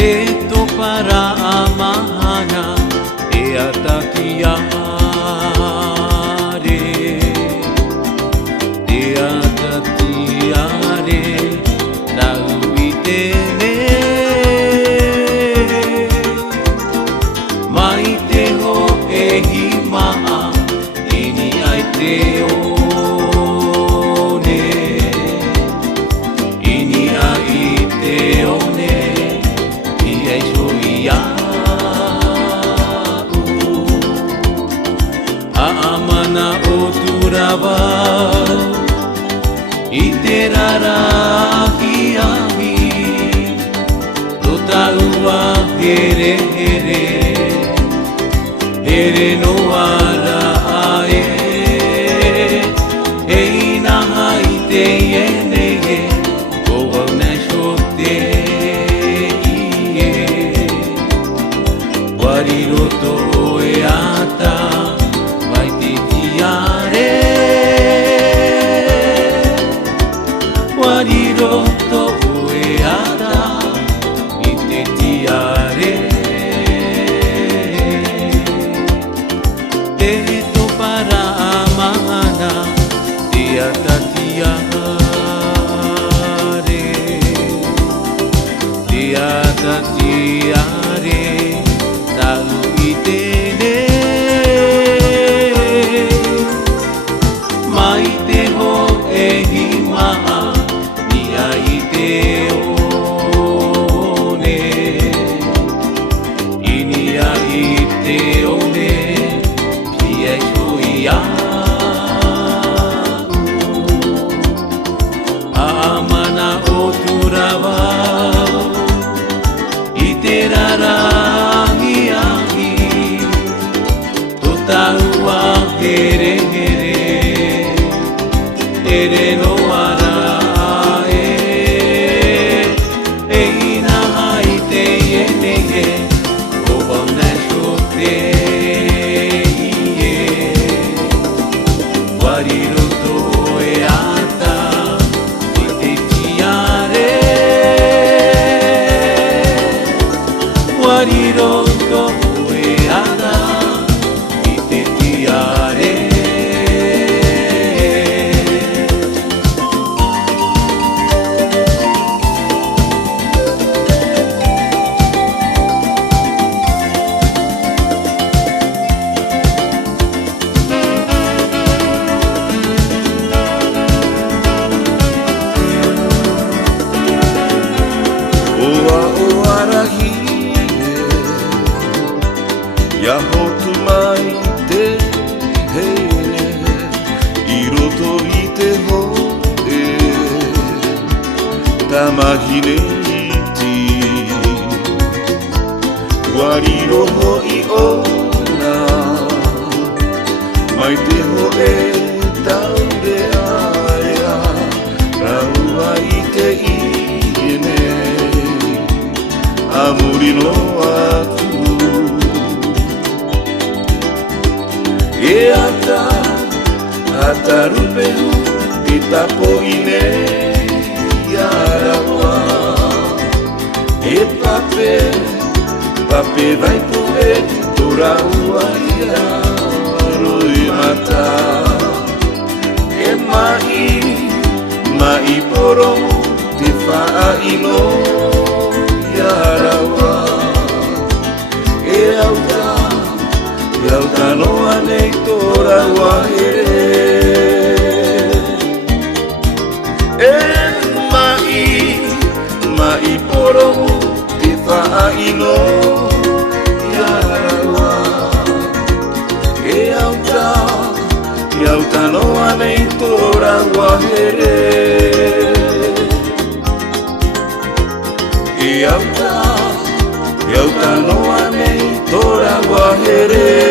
Te topara amahana e atatiare, e atatiare nauitene mai te ho e himaa ini ai te one, ini ai te one i ai soia Amana o turawa I te rarahi ahi To taua here here Here no ara ae Hei naha I te iene e Ko au na shote ie Wariroto e ata Wariroto e ara I te tiare Te topara amahana Te atatiare Te atatiare Tau I tene Mai te ho e himaa I te one Ini ai te one Pi ai soia Amana o turawa I te rarangi ahi To taua here here Here no ara Wariroto e ata I te tiare Wariroto e ata I te tiare Ia hotu mai te here I roto I te hoe Tamahine iti Wariroho I ona Mai te hoe taure area Raua I te iene Amuri no atu E ata, ata rupehu I tapo ine Iarawa E pape, pape vai poe Tora ua ia Roi mata E mai, mai poromu Te faa ino Iarawa E auta Iau tanoa nei tora wahere E mai poromu Te whaaino Iarawa E iau tanoa nei tora wahere E iau tanoa nei tora wahere